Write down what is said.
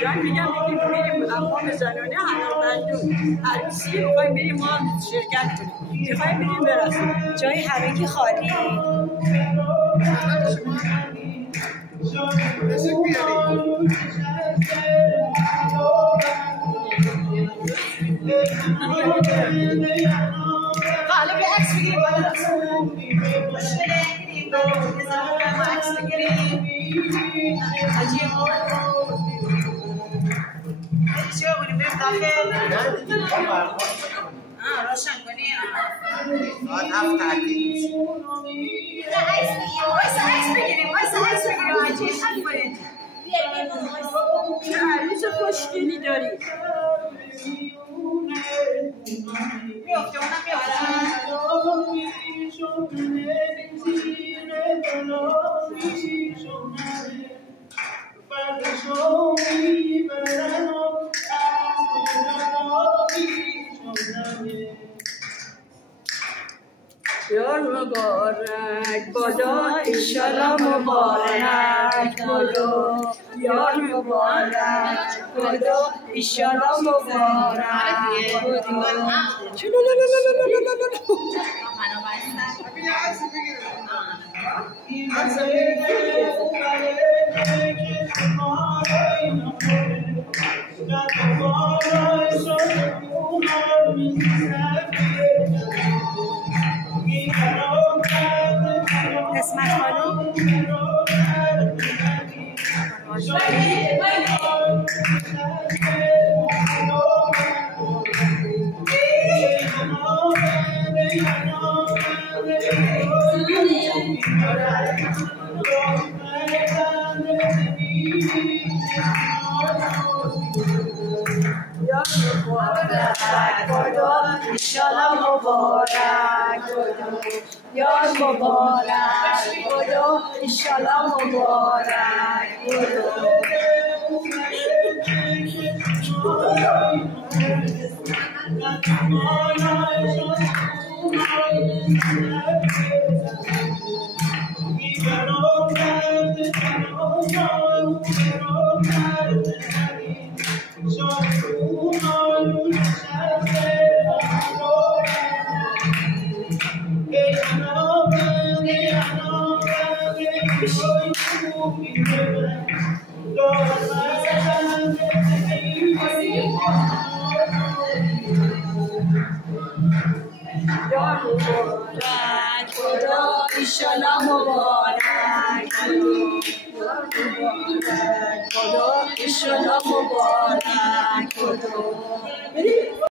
جان میگم میریم اقوام زنانه هنرمندون عروسی میخوایم بریم ما شرکت کنیم، میخوایم بریم برسیم. جای همگی خالی. حالا به عکس بگیریم عکس بگیریم چیه کنیم بریم داخل؟ روشن کنیم هفت تعطیل عکس بگیریم عجیب حل کنید چه عروس خوشگلی داری میافته اونم یار مبارک بادا انشالله مبارک بادا یار مبارک بادا انشالله مبارک قسمت خانم یا مبارک بادا انشالله مبارک بادا یا مبارک بادا انشالله مبارک مبارک خدا انشالله مبارک خدا انشالله مبارک خدا